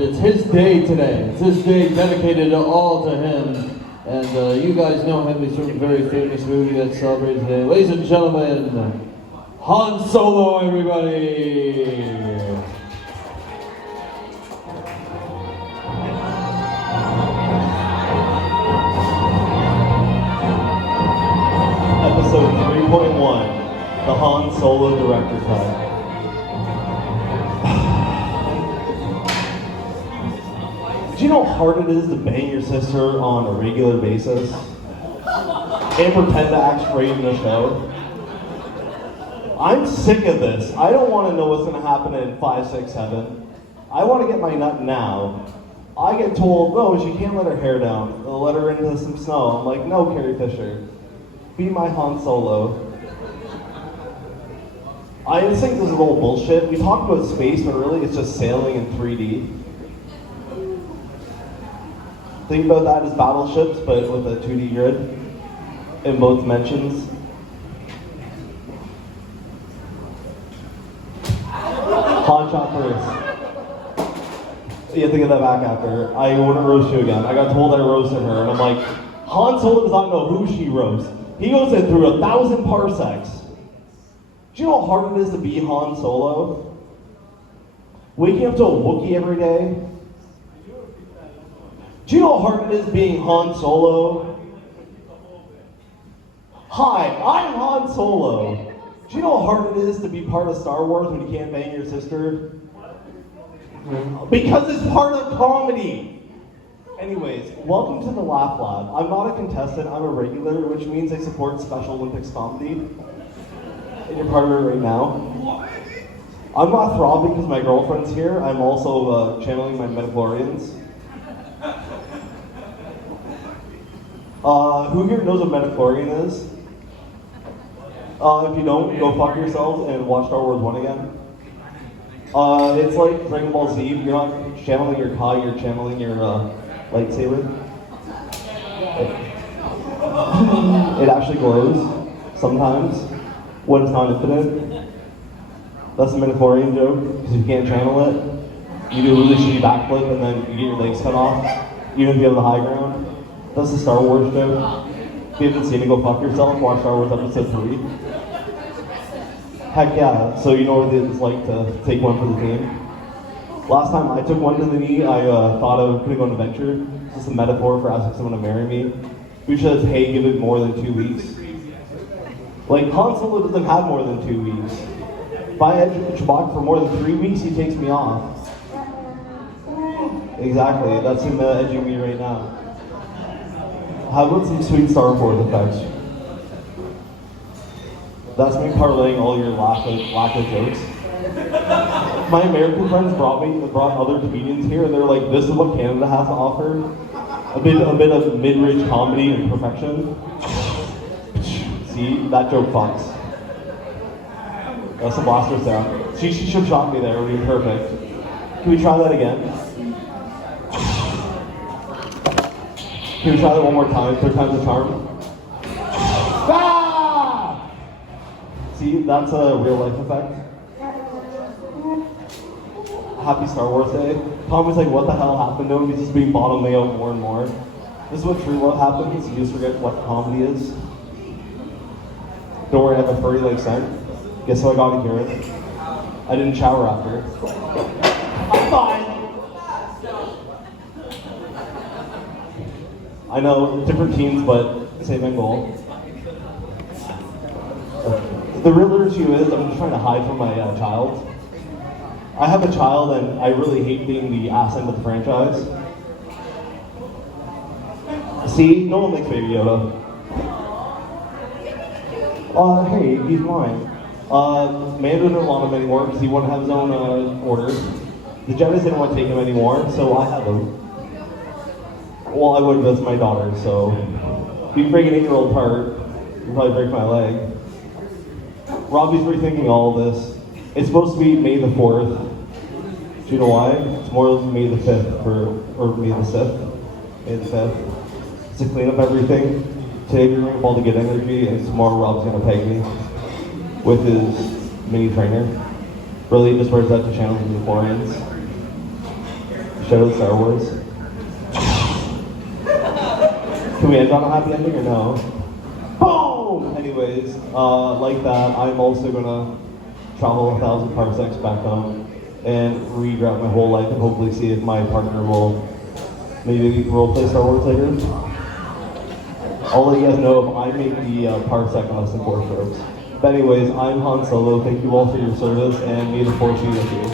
and it's his day today. It's his day dedicated all to him. And you guys know him, he's from a very famous movie that's celebrated today. Ladies and gentlemen, Han Solo, everybody! Episode 3.1, the Han Solo Director Cut. Do you know how hard it is to bang your sister on a regular basis? And pretend to act straight in the show? I'm sick of this. I don't want to know what's going to happen in 5, 6, 7. I want to get my nut now. I get told, no, she can't let her hair down. They'll let her into some snow. I'm like, no, Carrie Fisher. Be my Han Solo. I just think this is all bullshit. We talk about space, but really it's just sailing in 3D. Think about that as battleships, but with a 2D grid in both dimensions. Han shot first. Yeah, think of that back after. I wouldn't roast you again. I got told I roasted her, and I'm like, Han Solo does not know who she roasts. He goes in through 1,000 parsecs. Do you know how hard it is to be Han Solo? Waking up to a Wookiee every day? Do you know how hard it is being Han Solo? Hi, I'm Han Solo. Do you know how hard it is to be part of Star Wars when you can't bang your sister? Because it's part of comedy. Anyways, welcome to the Laugh Lab. I'm not a contestant, I'm a regular, which means I support Special Olympics comedy. And you're part of it right now. I'm not throbbing because my girlfriend's here. I'm also channeling my midichlorians. Who here knows what midichlorian is? If you don't, go fuck yourselves and watch Star Wars 1 again. It's like Dragon Ball Z. You're not channeling your Kai, you're channeling your lightsaber. It actually glows sometimes when it's not infinite. That's the midichlorian joke, because if you can't channel it, you do a really shitty backflip and then you get your legs cut off, even if you have the high ground. That's the Star Wars joke. If you haven't seen it, go fuck yourself, watch Star Wars Episode 3. Heck yeah, so you know what it's like to take one for the team. Last time I took one to the knee, I thought I couldn't go on an adventure. It's just a metaphor for asking someone to marry me. We says, hey, give it more than 2 weeks. Like, Han Solo doesn't have more than 2 weeks. If I edge Chewbacca for more than 3 weeks, he takes me off. Exactly, that's him edging me right now. How about some sweet Star Wars effects? That's me parlaying all your lack of jokes. My American friends brought other comedians here, and they're like, "This is what Canada has to offer: a bit of mid-range comedy and perfection." See, that joke fucks. That's a blaster sound. She should have shot me there. It would be perfect. Can we try that again? Can we try that one more time? 3rd time's the charm. Ah! See, that's a real life effect. Happy Star Wars Day. Tommy's like, what the hell happened to him? He's just being bottomed out more and more. This is what true love happens. You just forget what comedy is. Don't worry, I have a furry like scent. Guess how I got to hear it? I didn't shower after. I'm fine. I know, different teams, but same end goal. The real issue is I'm just trying to hide from my child. I have a child and I really hate being the ass end of the franchise. See, no one likes Baby Yoda. Hey, he's mine. Mando didn't want him anymore because he wanted to have his own orders. The Jedis didn't want to take him anymore, so I have him. Well, I would, that's my daughter, so if you break an 8-year-old apart, you'll probably break my leg. Robbie's rethinking all of this. It's supposed to be May the 4th. Do you know why? It's more May the 5th, or May the 6th. May the 5th. It's to clean up everything. Today we're going to ball to get energy, and tomorrow Rob's going to peg me with his mini trainer. Really just wears that to channel the Florians. Shout out Star Wars. Can we end on a happy ending or no? Boom! Anyways, like that, I'm also gonna travel 1,000 parsecs back home and regrab my whole life and hopefully see if my partner will maybe roleplay Star Wars later. I'll let you guys know if I make the parsec in less than 4 strokes. But anyways, I'm Han Solo. Thank you all for your service, and may the force be with you.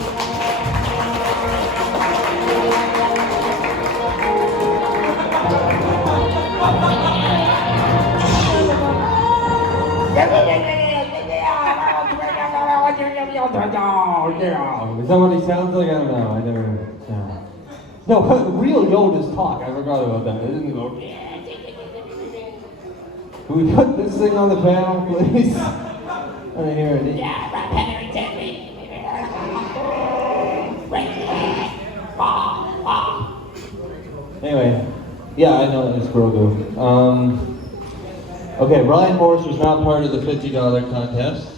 Is that what he sounds like? I don't know. I never. No, real Yoda's talk. I forgot about that. It didn't go. Can we put this thing on the panel, please? I don't hear it. Anyway, yeah, I know it's Grogu. Okay, Ryan Morris was not part of the $50 contest.